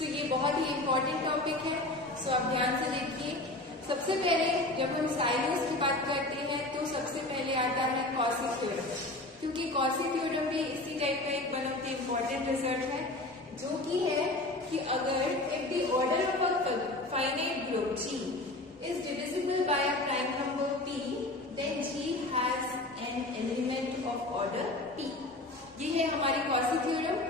सो ये बहुत ही important topic है। सो आप ध्यान से देखिए। सबसे पहले जब हम साइनस की बात करते हैं तो सबसे पहले आता है कॉची थ्योरम, क्योंकि कॉची थ्योरम भी इसी टाइप का एक one of the important result है, जो कि है कि अगर if the order of a finite group G is divisible by a prime number P, then G has an element of order P। ये है हमारी कॉची थ्योरम।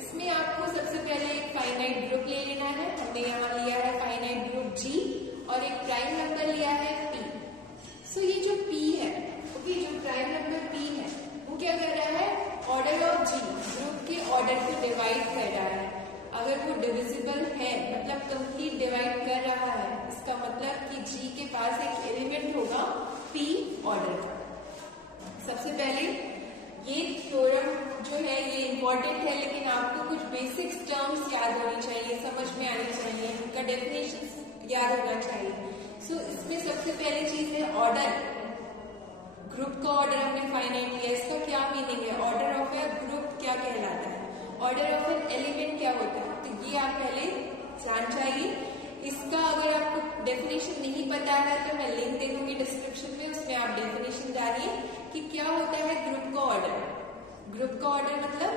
इसमें आपको सबसे पहले एक फाइनाइट ग्रुप ले लेना है। हमने यहाँ लिया है फाइनाइट ग्रुप G और एक प्राइम नंबर लिया है P। सो ये जो P है, ओके, जो प्राइम नंबर P है वो क्या कर रहा है, ऑर्डर ऑफ G, ग्रुप के ऑर्डर को डिवाइड कर रहा है। अगर वो डिविजिबल है, मतलब कंप्लीट डिवाइड कर रहा है, इसका मतलब कि G के पास एक एलिमेंट होगा P ऑर्डर का। सबसे पहले ये थ्योरम जो है ये इम्पोर्टेंट है, लेकिन आपको कुछ बेसिक्स टर्म्स याद होनी चाहिए, समझ में आनी चाहिए, उनका डेफिनेशन याद होना चाहिए। सो इसमें सबसे पहली चीज है ऑर्डर। ग्रुप का ऑर्डर हमने फाइनाइट किया, इसका क्या मीनिंग है, ऑर्डर ऑफ ए ग्रुप क्या कहलाता है, ऑर्डर ऑफ एन एलिमेंट क्या होता है, तो ये आप पहले जान चाहिए। इसका अगर आपको डेफिनेशन नहीं पता है तो मैं लिंक दे दूंगी डिस्क्रिप्शन में, उसमें आप डेफिनेशन जानिए कि क्या होता है ग्रुप का ऑर्डर। ग्रुप का ऑर्डर मतलब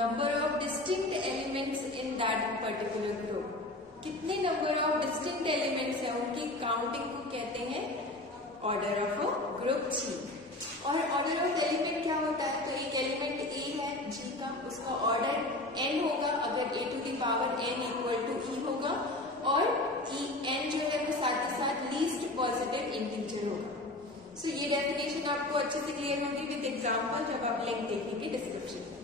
number of distinct elements in that particular group. कितने नंबर ऑफ डिस्टिंक्ट एलिमेंट्स हैं उनकी काउंटिंग को कहते हैं order of a group G। और ऑर्डर ऑफ एलिमेंट क्या होता है, तो एक एलिमेंट A है G का, उसका ऑर्डर n होगा अगर a to the power n equal to e होगा, और n जो है वो साथ ही साथ लीस्ट पॉजिटिव इंटीजर होगा। सो ये डेफिनेशन आपको अच्छे से क्लियर होगी विद एग्जांपल जब आप लिंक देखेंगे डिस्क्रिप्शन में।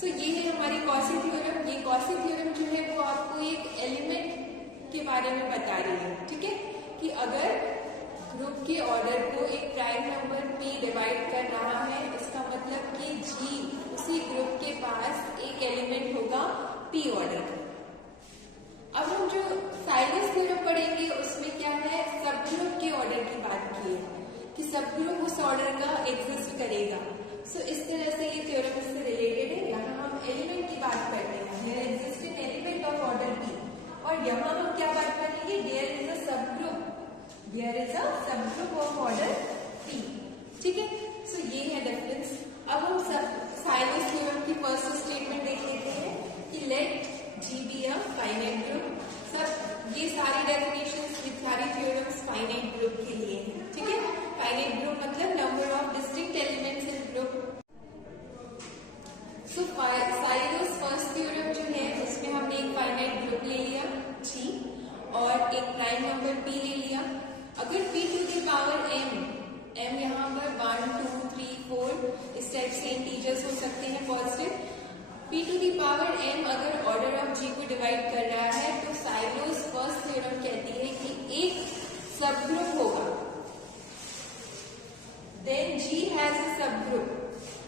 सो ये है हमारी कॉची थ्योरम। ये कॉची थ्योरम जो है वो आपको एक एलिमेंट के बारे में बता रही है, ठीक है, कि अगर ग्रुप के ऑर्डर को एक प्राइम नंबर P डिवाइड कर रहा है, इसका मतलब कि G उसी ग्रुप के पास एक एलिमेंट होगा P ऑर्डर का। अब हम जो साइनस थ्योरम पढ़ेंगे उसमें क्या है, सब ग्रुप के ऑर्डर की बात की है कि सब ग्रुप उस ऑर्डर का एग्जिस्ट करेगा। सो इस तरह से ये थ्योरम इससे रिलेटेड है। यहाँ हम एलिमेंट की बात करते हैं, there exist an element of order P, और यहाँ हम क्या बात करेंगे, देयर इज अ सब ग्रुप, देयर इज अ सब ग्रुप ऑफ ऑर्डर P, ठीक है। सो ये है डिफरेंस। अब हम सब साइनस थ्योरम की फर्स्ट स्टेटमेंट देख लेते हैं कि late G be a finite group। सब ये सारी डेफिनेशंस, ये सारी थ्योरम्स फाइनाइट ग्रुप के लिए हैं, ठीक है। फाइनाइट ग्रुप मतलब number of distinct elements in group. So sinus first theorem जो है उसमें हमने एक फाइनाइट ग्रुप ले लिया G और एक प्राइम नंबर P ले लिया। अगर P to the power m यहाँ पर 1 2 3 4 इस टाइप से इंटीजर्स हो सकते हैं positive, P to the power m अगर ऑर्डर ऑफ G को डिवाइड कर रहा है, तो साइलोस फर्स्ट थ्योरम कहती है कि एक सब ग्रुप होगा, देन G हैज अ सब ग्रुप।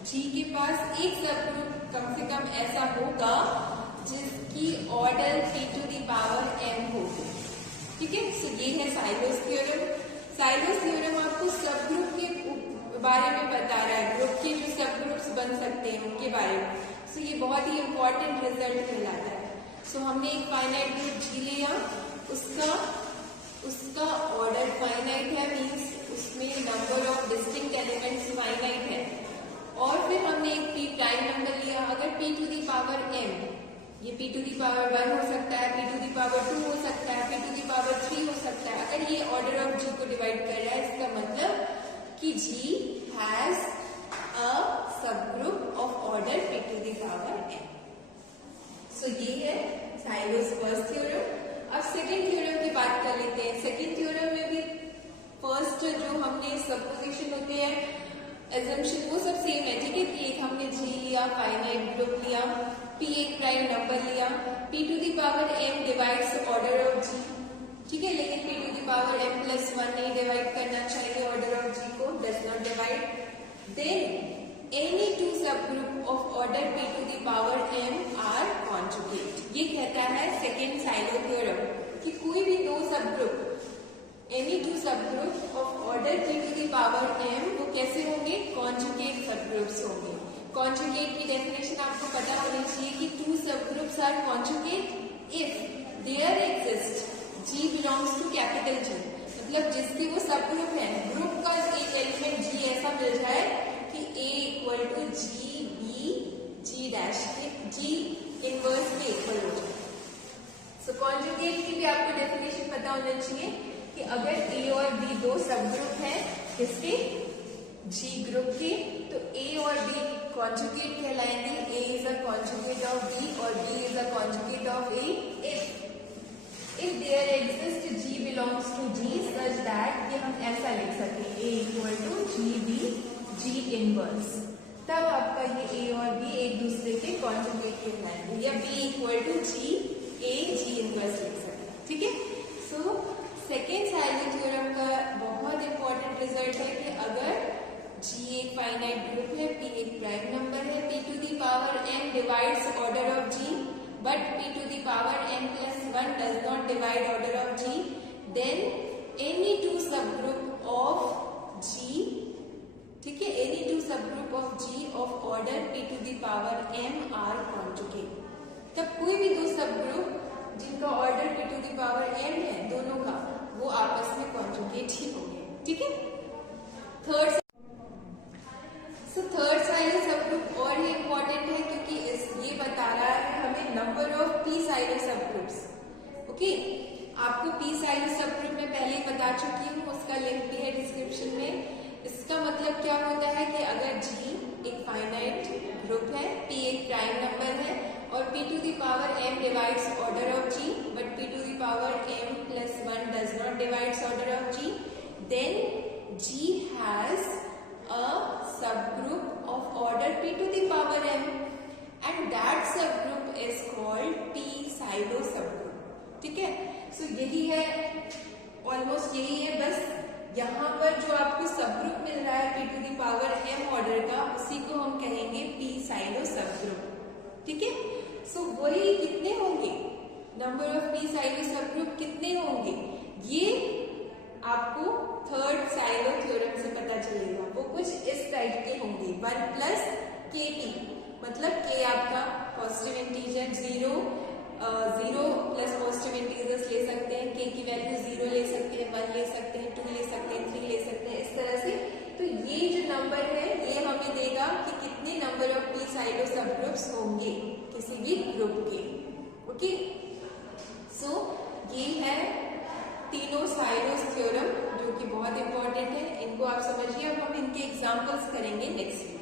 G के पास एक सब ग्रुप कम से कम ऐसा होगा जिसकी order P to the power m होगी, ठीक है। सो ये है साइलोस थ्योरम। साइलोस थ्योरम आपको सब ग्रुप के बारे में बता रहा है, ग्रुप के जो सब ग्रुप्स बन सकते हैं उनके बारे में। सो ये बहुत ही इंपॉर्टेंट रिजल्ट कहलाता है। सो हमने एक फाइनाइट ग्रुप G लिया, उसका ऑर्डर फाइनाइट है, मींस उसमें number of distinct elements finite है, और फिर हमने एक P प्राइम नंबर लिया। अगर P to the power m, ये P टू दी पावर 1 हो सकता है, P टू दी पावर 2 हो सकता है, P टू दी पावर 3 हो सकता है। अगर ये ऑर्डर ऑफ G को डिवाइड कर रहा है, इसका मतलब कि G has a subgroup of order P to the power n। सो ये है साइलोस फर्स्ट थ्योरम। अब सेकंड थ्योरम की बात कर लेते हैं। सेकंड थ्योरम में भी फर्स्ट जो हमने सपोजिशन होते हैं, एजम्पशन, वो सब सेम है, ठीक है। कि एक हमने G लिया, फाइनाइट ग्रुप लिया, P एक प्राइम नंबर लिया, P to the power m divides order of G, ठीक है, लेकिन P to the power m plus 1 नहीं डिवाइड करना चाहिए ऑर्डर ऑफ G को, does not divide. Then any two subgroup of order P to the power m are conjugate। ये कहता है सेकेंड साइलो थ्योरम कि कोई भी दो subgroup, any two subgroup of order P to the power m वो कैसे होंगे, conjugate subgroups होंगे। conjugate की डेफिनेशन आपको पता होनी चाहिए कि two subgroups are conjugate if there exist G belongs to capital G, मतलब जिसकी वो सब ग्रुप है, ग्रुप का एक एलिमेंट G ऐसा मिल जाए कि A equal to G B G dash के G इनवर्स के इक्वल हो जाए। सो कॉन्जुगेट की भी आपको डेफिनेशन पता होना चाहिए कि अगर A और B दो सब ग्रुप हैं किसके, G ग्रुप के, तो A और B कॉन्जुगेट कहलाएंगे। A is a conjugate of B और B is a conjugate of A if there exists G belongs to G such that कि हम ऐसा लिख सकते हैं A equal to G B G inverse, तब आपका ये A और B एक दूसरे के कॉन्जुगेट कहलाएंगे, या B equal to G A G inverse लिख सकते हैं। ठीक है, सो सेकेंड साइलो थ्योरम का बहुत इंपॉर्टेंट रिजल्ट है कि अगर G एक फाइनाइट ग्रुप है, P एक प्राइम नंबर है, P to the power n divides order of G, but P to the power n plus 1 does not divide order of G, then any two subgroup of G, ठीक है, any two subgroup of G of order P to the power m are conjugate। तब कोई भी दो subgroup जिनका order P to the power m है दोनों का, वो आपस में कॉन्जुगेट ही होंगे। ठीक है, थर्ड साइलो सबग्रुप और ही इंपॉर्टेंट है क्योंकि ये बता रहा है हमें number of P Sylow subgroups. Okay, आपको पी साइलो सबग्रुप में पहले ही बता चुकी हूँ, उसका लिंक भी है डिस्क्रिप्शन में। इसका मतलब क्या होता है कि अगर G एक फाइनाइट ग्रुप है, P एक प्राइम नंबर है और P to the power m divides order of G, but P to the power m plus 1 does not divides order of G, then G has a subgroup of order P to the power m and that subgroup is called P silo subgroup। ठीक है, सो यही है, almost यही है, बस यहाँ पर जो आपको सबग्रुप मिल रहा है P to the power m order का, उसी को हम कहेंगे P साइलो सबग्रुप। ठीक है, सो वही कितने होंगे, number of P silo subgroup कितने होंगे, ये आपको थर्ड साइलो थ्योरम से पता चलेगा। वो कुछ इस टाइप के होंगे, 1 प्लस KP, मतलब K आपका positive integer, 0 plus positive integers ले सकते हैं, K की वैल्यू 0 ले सकते हैं, 1 ले सकते हैं, 2 ले सकते हैं, 3 ले सकते हैं, इस तरह से। तो ये जो नंबर है ये हमें देगा कि कितने नंबर ऑफ P साइलो सबग्रुप्स होंगे किसी भी ग्रुप के। ओके, सो ये है तीनों साइलोस थ्योरम जो कि बहुत इंपॉर्टेंट है, इनको आप समझिए। अब हम इनके एग्जांपल्स करेंगे नेक्स्ट।